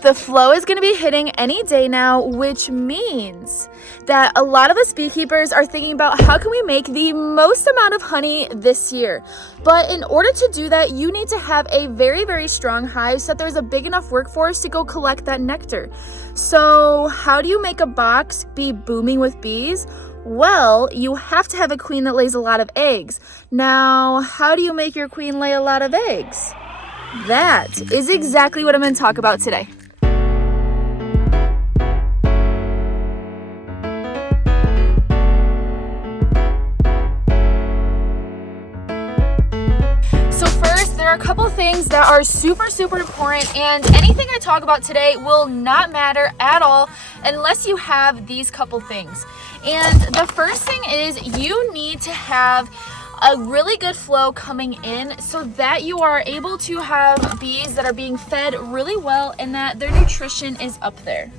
The flow is going to be hitting any day now, which means that a lot of us beekeepers are thinking about how can we make the most amount of honey this year. But in order to do that, you need to have a very, very strong hive so that there's a big enough workforce to go collect that nectar. So how do you make a box be booming with bees? Well, you have to have a queen that lays a lot of eggs. Now, how do you make your queen lay a lot of eggs? That is exactly what I'm going to talk about today. There are a couple things that are super important, and anything I talk about today will not matter at all unless you have these couple things. And the first thing is you need to have a really good flow coming in so that you are able to have bees that are being fed really well and that their nutrition is up there.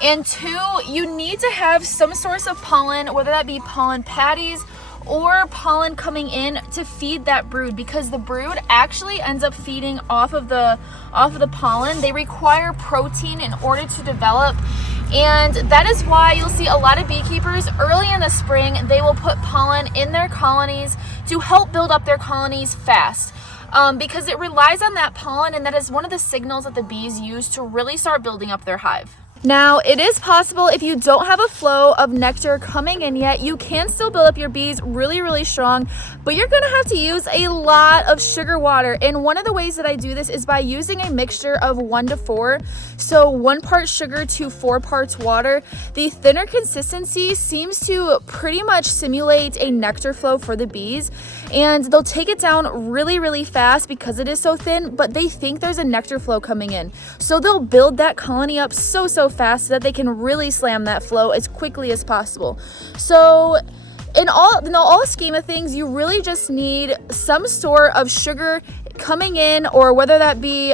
And two, you need to have some source of pollen, whether that be pollen patties or pollen coming in to feed that brood, because the brood actually ends up feeding off of the pollen. They require protein in order to develop, and that is why you'll see a lot of beekeepers early in the spring, they will put pollen in their colonies to help build up their colonies fast. Because it relies on that pollen, and that is one of the signals that the bees use to really start building up their hive. Now, it is possible if you don't have a flow of nectar coming in yet, you can still build up your bees really strong, but you're going to have to use a lot of sugar water. And one of the ways that I do this is by using a mixture of 1 to 4. So 1 part sugar to 4 parts water. The thinner consistency seems to pretty much simulate a nectar flow for the bees, and they'll take it down really fast because it is so thin, but they think there's a nectar flow coming in. So they'll build that colony up so fast so that they can really slam that flow as quickly as possible. So in all scheme of things, you really just need some sort of sugar coming in, or whether that be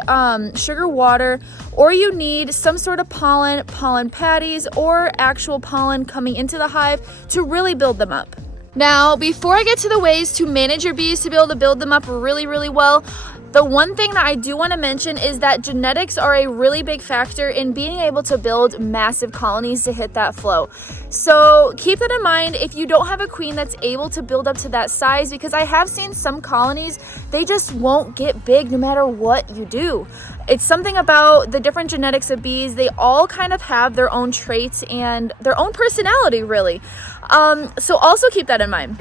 sugar water, or you need some sort of pollen patties, or actual pollen coming into the hive to really build them up. Now, before I get to the ways to manage your bees to be able to build them up really well, the one thing that I do want to mention is that genetics are a really big factor in being able to build massive colonies to hit that flow. So keep that in mind if you don't have a queen that's able to build up to that size, because I have seen some colonies, they just won't get big no matter what you do. It's something about the different genetics of bees. They all kind of have their own traits and their own personality, really. So also keep that in mind.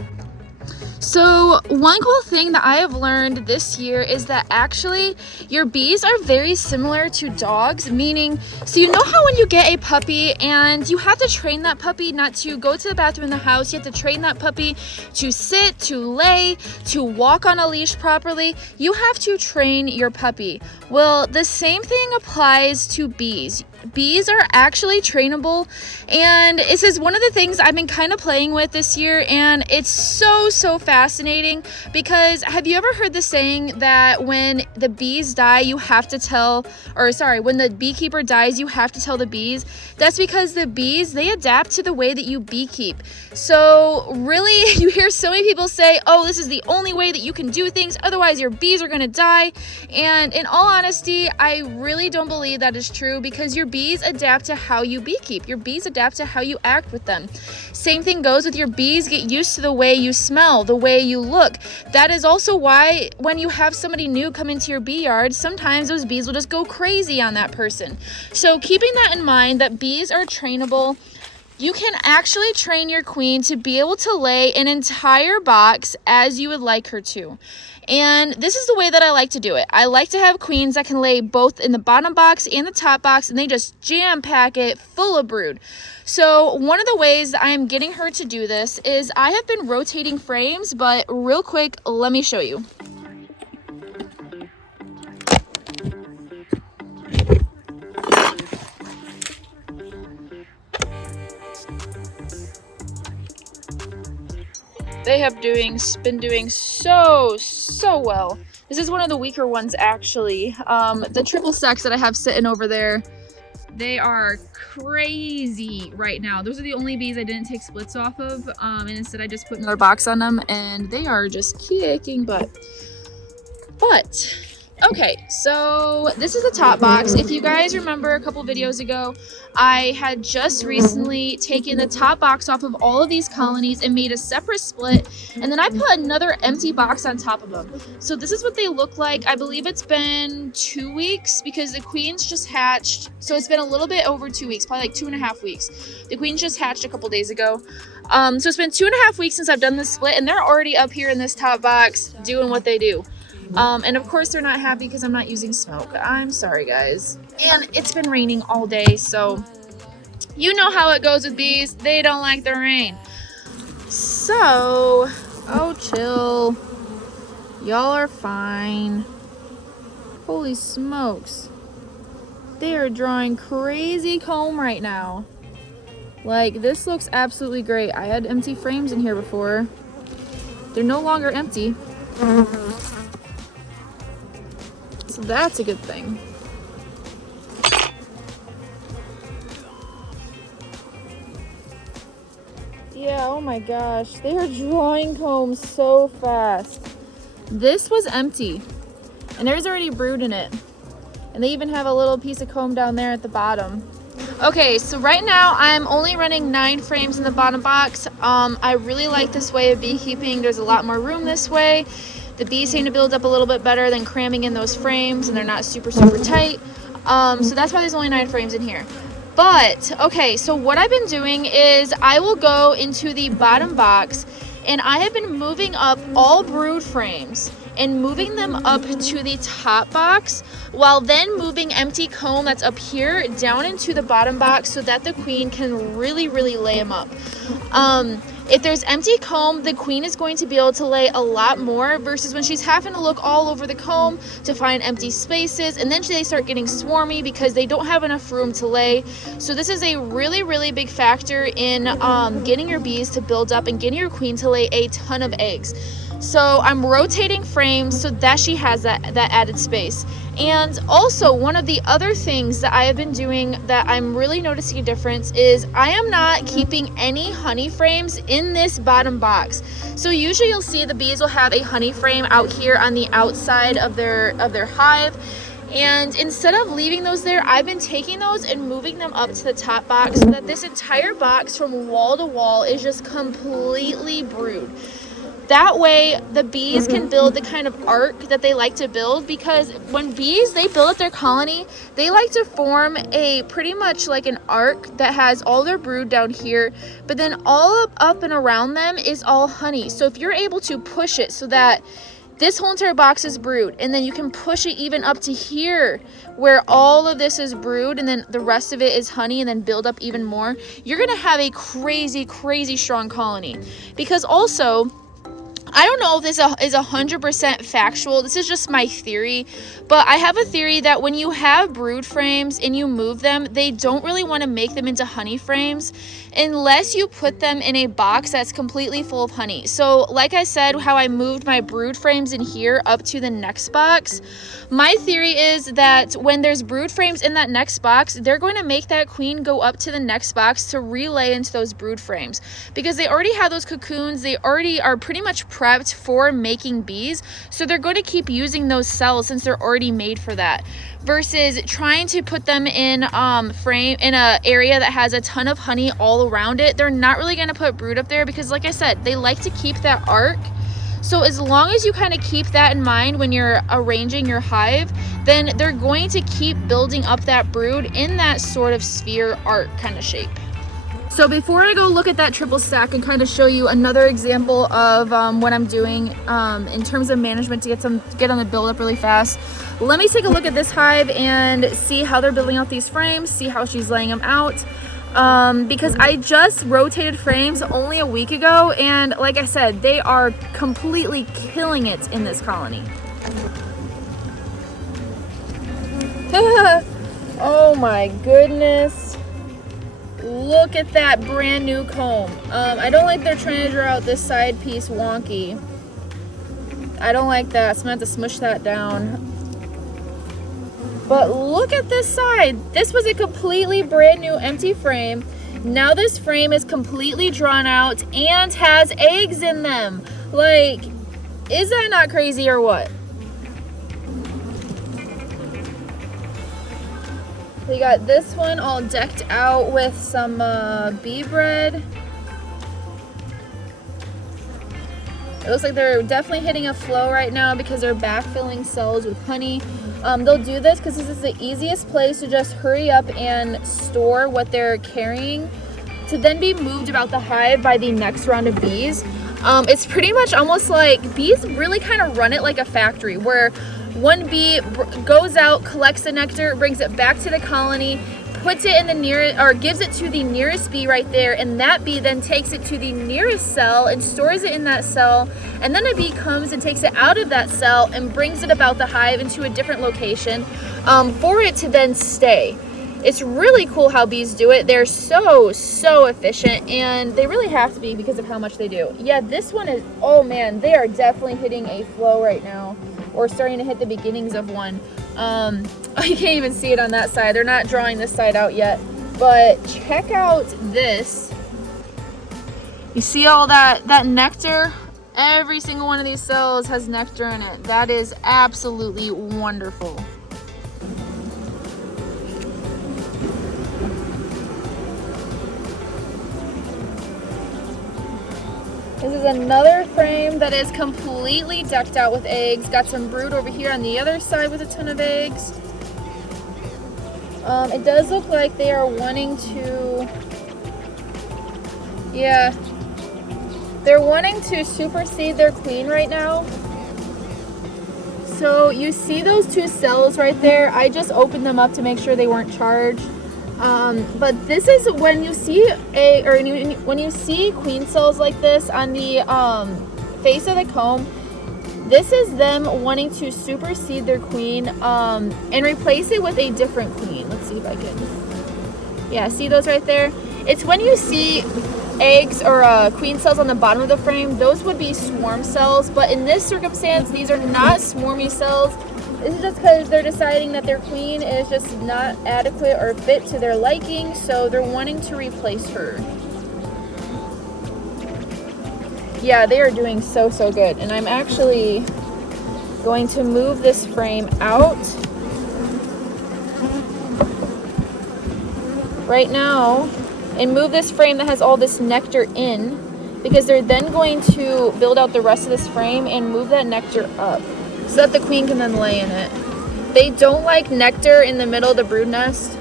So one cool thing that I have learned this year is that actually your bees are very similar to dogs, meaning, so you know how when you get a puppy and you have to train that puppy not to go to the bathroom in the house, you have to train that puppy to sit, to lay, to walk on a leash properly. You have to train your puppy. Well, the same thing applies to bees. Bees are actually trainable, and this is one of the things I've been kind of playing with this year, and it's so fascinating, because have you ever heard the saying that when the bees die, you have to tell, or sorry, when the beekeeper dies, you have to tell the bees? That's because the bees, they adapt to the way that you beekeep. So really, you hear so many people say, oh, this is the only way that you can do things, otherwise your bees are going to die. And in all honesty, I really don't believe that is true, because your bees adapt to how you beekeep. Your bees adapt to how you act with them. Same thing goes with your bees. Get used to the way you smell, the way you look. That is also why when you have somebody new come into your bee yard, sometimes those bees will just go crazy on that person. So keeping that in mind, that bees are trainable, you can actually train your queen to be able to lay an entire box as you would like her to. And this is the way that I like to do it. I like to have queens that can lay both in the bottom box and the top box, and they just jam pack it full of brood. So one of the ways that I am getting her to do this is I have been rotating frames, but real quick, let me show you. They have been doing so well. This is one of the weaker ones, actually. The triple stacks that I have sitting over there, they are crazy right now. Those are the only bees I didn't take splits off of, and instead I just put another box on them, and they are just kicking butt. But Okay, so this is the top box. If you guys remember a couple videos ago, I had just recently taken the top box off of all of these colonies and made a separate split, and then I put another empty box on top of them. So this is what they look like. I believe it's been 2 weeks because the queens just hatched. So it's been a little bit over 2 weeks, probably like 2.5 weeks. The queens just hatched a couple days ago. So it's been 2.5 weeks since I've done this split, and they're already up here in this top box doing what they do. And of course they're not happy because I'm not using smoke. I'm sorry, guys. And it's been raining all day, so you know how it goes with bees. They don't like the rain. So, oh, chill. Y'all are fine. Holy smokes. They are drawing crazy comb right now. Like, this looks absolutely great. I had empty frames in here before. They're no longer empty. So that's a good thing. Yeah, oh my gosh. They are drawing comb so fast. This was empty. And there's already brood in it. And they even have a little piece of comb down there at the bottom. Okay, so right now I'm only running 9 frames in the bottom box. I really like this way of beekeeping. There's a lot more room this way. The bees seem to build up a little bit better than cramming in those frames, and they're not super tight. So that's why there's only 9 frames in here. But, okay, so what I've been doing is I will go into the bottom box, and I have been moving up all brood frames and moving them up to the top box, while then moving empty comb that's up here down into the bottom box so that the queen can really lay them up. If there's empty comb, the queen is going to be able to lay a lot more versus when she's having to look all over the comb to find empty spaces, and then they start getting swarmy because they don't have enough room to lay. So this is a really big factor in getting your bees to build up and getting your queen to lay a ton of eggs. So I'm rotating frames so that she has that added space. And also, one of the other things that I have been doing that I'm really noticing a difference is I am not keeping any honey frames in this bottom box. So usually you'll see the bees will have a honey frame out here on the outside of their hive. And instead of leaving those there, I've been taking those and moving them up to the top box so that this entire box from wall to wall is just completely brood. That way the bees can build the kind of arc that they like to build, because when bees, they build up their colony, they like to form a pretty much like an arc that has all their brood down here, but then all up and around them is all honey. So if you're able to push it so that this whole entire box is brood, and then you can push it even up to here where all of this is brood and then the rest of it is honey, and then build up even more, you're gonna have a crazy strong colony. Because also, I don't know if this is 100% factual. This is just my theory. But I have a theory that when you have brood frames and you move them, they don't really want to make them into honey frames unless you put them in a box that's completely full of honey. So like I said, how I moved my brood frames in here up to the next box, my theory is that when there's brood frames in that next box, they're going to make that queen go up to the next box to relay into those brood frames, because they already have those cocoons. They already are pretty much prepped for making bees, so they're going to keep using those cells since they're already made for that, versus trying to put them in frame in a area that has a ton of honey all around it. They're not really going to put brood up there because, like I said, they like to keep that arc. So as long as you kind of keep that in mind when you're arranging your hive, then they're going to keep building up that brood in that sort of sphere arc kind of shape. So before I go look at that triple stack and kind of show you another example of what I'm doing in terms of management to get them to build up really fast, let me take a look at this hive and see how they're building out these frames, see how she's laying them out. Because I just rotated frames only a week ago, and like I said, they are completely killing it in this colony. Oh my goodness. Look at that brand new comb. I don't like they're trying to draw out this side piece wonky. I don't like that, so I'm gonna have to smush that down. But look at this side. This was a completely brand new empty frame. Now this frame is completely drawn out and has eggs in them. Like, is that not crazy or what? We got this one all decked out with some bee bread. It looks like they're definitely hitting a flow right now because they're backfilling cells with honey. They'll do this because this is the easiest place to just hurry up and store what they're carrying to then be moved about the hive by the next round of bees. It's pretty much almost like bees really kind of run it like a factory where one bee goes out, collects the nectar, brings it back to the colony, puts it in the nearest, or gives it to the nearest bee right there, and that bee then takes it to the nearest cell and stores it in that cell, and then a bee comes and takes it out of that cell and brings it about the hive into a different location for it to then stay. It's really cool how bees do it. They're so efficient, and they really have to be because of how much they do. Yeah, this one is, oh man, they are definitely hitting a flow right now, or starting to hit the beginnings of one. You can't even see it on that side. They're not drawing this side out yet, but check out this. You see all that nectar? Every single one of these cells has nectar in it. That is absolutely wonderful. This is another frame that is completely decked out with eggs. Got some brood over here on the other side with a ton of eggs. It does look like they are wanting to, yeah, they're wanting to supersede their queen right now. So you see those two cells right there? I just opened them up to make sure they weren't charged. But this is when you see when you see queen cells like this on the face of the comb, this is them wanting to supersede their queen and replace it with a different queen. Let's see if I can, yeah, see those right there? It's when you see eggs or queen cells on the bottom of the frame, those would be swarm cells, but in this circumstance, these are not swarmy cells. This is just because they're deciding that their queen is just not adequate or fit to their liking, so they're wanting to replace her. Yeah, they are doing so good. And I'm actually going to move this frame out right now and move this frame that has all this nectar in, because they're then going to build out the rest of this frame and move that nectar up, so that the queen can then lay in it. They don't like nectar in the middle of the brood nest,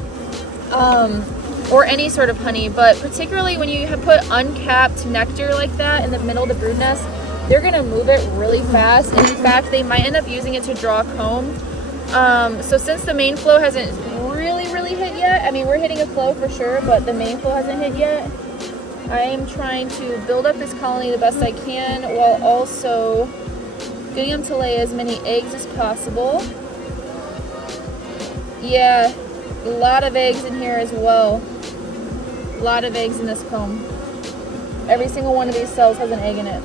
or any sort of honey, but particularly when you have put uncapped nectar like that in the middle of the brood nest, they're gonna move it really fast, and in fact, they might end up using it to draw a comb. So since the main flow hasn't really hit yet, I mean, we're hitting a flow for sure, but the main flow hasn't hit yet, I am trying to build up this colony the best I can while also getting them to lay as many eggs as possible. Yeah, a lot of eggs in here as well. A lot of eggs in this comb. Every single one of these cells has an egg in it.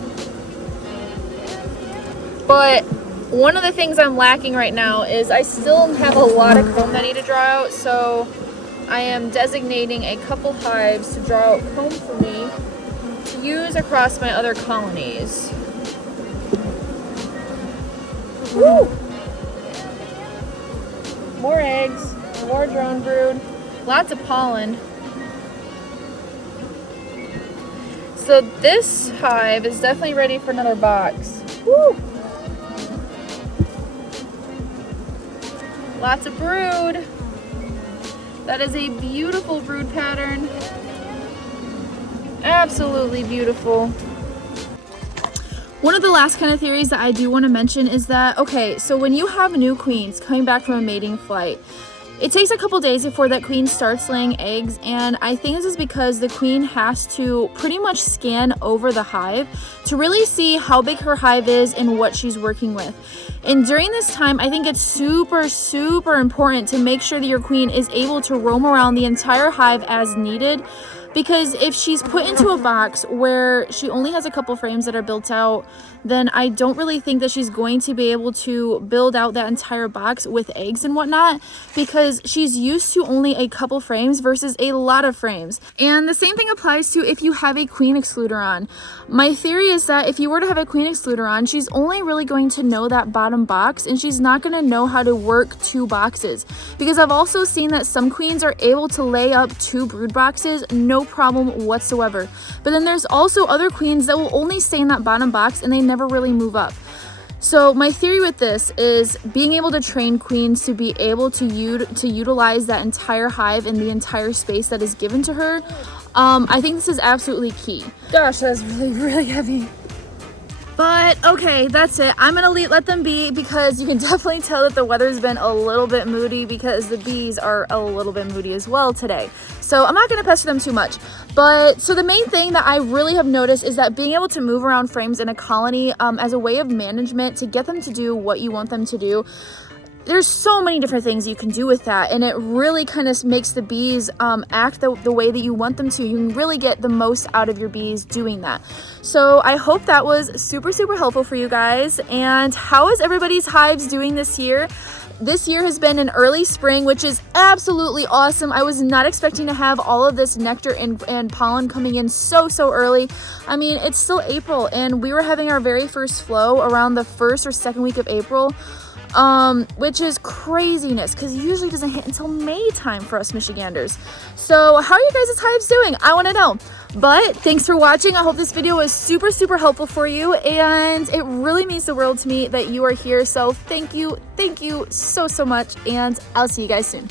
But one of the things I'm lacking right now is I still have a lot of comb that I need to draw out, so I am designating a couple hives to draw out comb for me to use across my other colonies. Woo! More eggs, more drone brood, lots of pollen. So this hive is definitely ready for another box. Woo! Lots of brood. That is a beautiful brood pattern. Absolutely beautiful. One of the last kind of theories that I do want to mention is that, okay, so when you have new queens coming back from a mating flight, it takes a couple days before that queen starts laying eggs, and I think this is because the queen has to pretty much scan over the hive to really see how big her hive is and what she's working with. And during this time, I think it's super important to make sure that your queen is able to roam around the entire hive as needed. Because if she's put into a box where she only has a couple frames that are built out, then I don't really think that she's going to be able to build out that entire box with eggs and whatnot, because she's used to only a couple frames versus a lot of frames. And the same thing applies to if you have a queen excluder on. My theory is that if you were to have a queen excluder on, she's only really going to know that bottom bottom box, and she's not going to know how to work 2 boxes, because I've also seen that some queens are able to lay up 2 brood boxes, no problem whatsoever. But then there's also other queens that will only stay in that bottom box and they never really move up. So my theory with this is being able to train queens to be able to utilize that entire hive and the entire space that is given to her. I think this is absolutely key. Gosh, that's really heavy. But okay, that's it. I'm gonna let them be, because you can definitely tell that the weather's been a little bit moody, because the bees are a little bit moody as well today. So I'm not gonna pester them too much. But so the main thing that I really have noticed is that being able to move around frames in a colony as a way of management to get them to do what you want them to do, there's so many different things you can do with that, and it really kind of makes the bees act the way that you want them to. You can really get the most out of your bees doing that. So I hope that was super helpful for you guys. And how is everybody's hives doing this year? This year has been an early spring, which is absolutely awesome. I was not expecting to have all of this nectar and pollen coming in so early. I mean, it's still April, and we were having our very first flow around the 1st or 2nd week of April. Which is craziness, because it usually doesn't hit until May time for us Michiganders. So how are you guys' hives doing? I want to know. But thanks for watching. I hope this video was super helpful for you, and it really means the world to me that you are here. So thank you so much, and I'll see you guys soon.